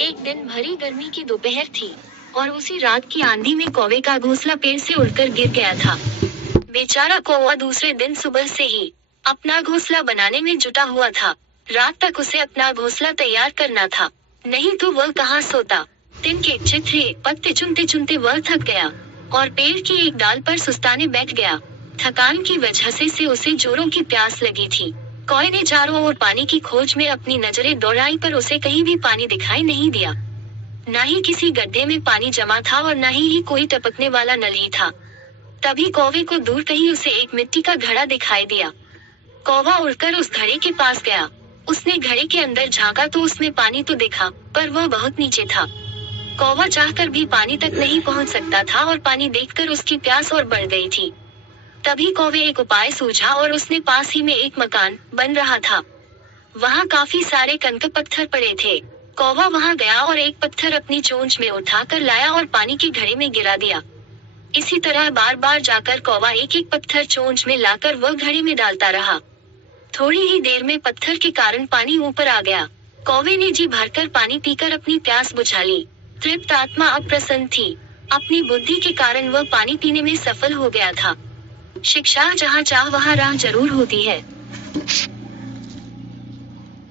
एक दिन भरी गर्मी की दोपहर थी और उसी रात की आंधी में कौवे का घोंसला पेड़ से उड़कर गिर गया था। बेचारा कौवा दूसरे दिन सुबह से ही अपना घोंसला बनाने में जुटा हुआ था। रात तक उसे अपना घोंसला तैयार करना था, नहीं तो वह कहाँ सोता। दिन के चित्रे पत्ते चुनते चुनते वह थक गया और पेड़ की एक डाल पर सुस्ताने बैठ गया। थकान की वजह से उसे जोरों की प्यास लगी थी। कौवे ने चारों ओर पानी की खोज में अपनी नजरें दौड़ाई, पर उसे कहीं भी पानी दिखाई नहीं दिया। न ही किसी गड्ढे में पानी जमा था और न ही कोई टपकने वाला नल ही था। तभी कौवे को दूर कहीं उसे एक मिट्टी का घड़ा दिखाई दिया। कौवा उड़कर उस घड़े के पास गया। उसने घड़े के अंदर झांका तो उसमें पानी तो देखा, पर वह बहुत नीचे था। कौवा चाहकर भी पानी तक नहीं पहुंच सकता था और पानी देखकर उसकी प्यास और बढ़ गई थी। तभी कौवे एक उपाय सूझा और उसने पास ही में एक मकान बन रहा था। वहां काफी सारे कंकड़ पत्थर पड़े थे। कौवा वहां गया और एक पत्थर अपनी चोंच में उठाकर लाया और पानी के घड़े में गिरा दिया। इसी तरह बार बार जाकर कौवा एक एक पत्थर चोंच में लाकर वह घड़े में डालता रहा। थोड़ी ही देर में पत्थर के कारण पानी ऊपर आ गया। कौवे ने जी भरकर पानी पीकर अपनी प्यास बुझा ली। तृप्त आत्मा अब प्रसन्न थी। अपनी बुद्धि के कारण वह पानी पीने में सफल हो गया था। शिक्षा, जहाँ चाह वहाँ राह जरूर होती है।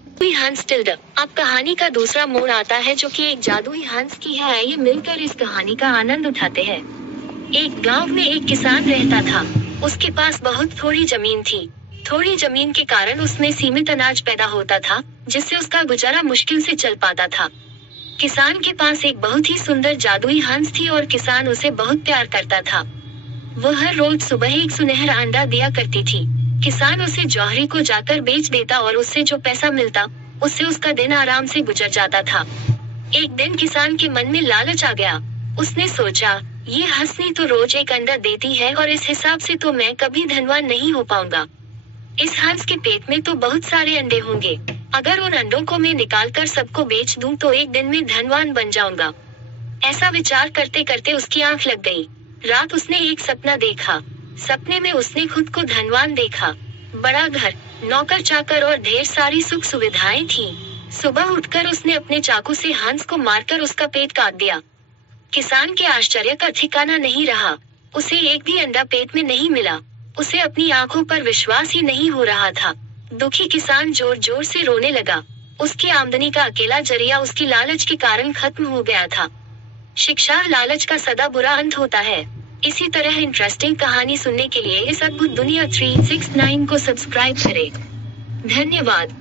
जादुई हंस टिल्ड। अब कहानी का दूसरा मोड़ आता है, जो कि एक जादुई हंस की है। आइए मिलकर इस कहानी का आनंद उठाते हैं। एक गांव में एक किसान रहता था। उसके पास बहुत थोड़ी जमीन थी। थोड़ी जमीन के कारण उसमें सीमित अनाज पैदा होता था, जिससे उसका गुजारा मुश्किल से चल पाता था। किसान के पास एक बहुत ही सुंदर जादुई हंस थी और किसान उसे बहुत प्यार करता था। वह हर रोज सुबह एक सुनहरा अंडा दिया करती थी। किसान उसे जौहरी को जाकर बेच देता और उससे जो पैसा मिलता, उससे उसका दिन आराम से गुजर जाता था। एक दिन किसान के मन में लालच आ गया। उसने सोचा, ये हंसनी तो रोज एक अंडा देती है और इस हिसाब से तो मैं कभी धनवान नहीं हो पाऊंगा। इस हंस के पेट में तो बहुत सारे अंडे होंगे। अगर उन अंडों को मैं निकालकर सबको बेच दूं तो एक दिन में धनवान बन जाऊंगा। ऐसा विचार करते करते उसकी आंख लग गई। रात उसने एक सपना देखा। सपने में उसने खुद को धनवान देखा। बड़ा घर, नौकर चाकर और ढेर सारी सुख सुविधाएं थी। सुबह उठकर उसने अपने चाकू से हंस को मारकर उसका पेट काट दिया। किसान के आश्चर्य का ठिकाना नहीं रहा। उसे एक भी अंडा पेट में नहीं मिला। उसे अपनी आंखों पर विश्वास ही नहीं हो रहा था। दुखी किसान जोर जोर से रोने लगा। उसकी आमदनी का अकेला जरिया उसकी लालच के कारण खत्म हो गया था। शिक्षा, लालच का सदा बुरा अंत होता है। इसी तरह इंटरेस्टिंग कहानी सुनने के लिए इस अद्भुत दुनिया 369 को सब्सक्राइब करें। धन्यवाद।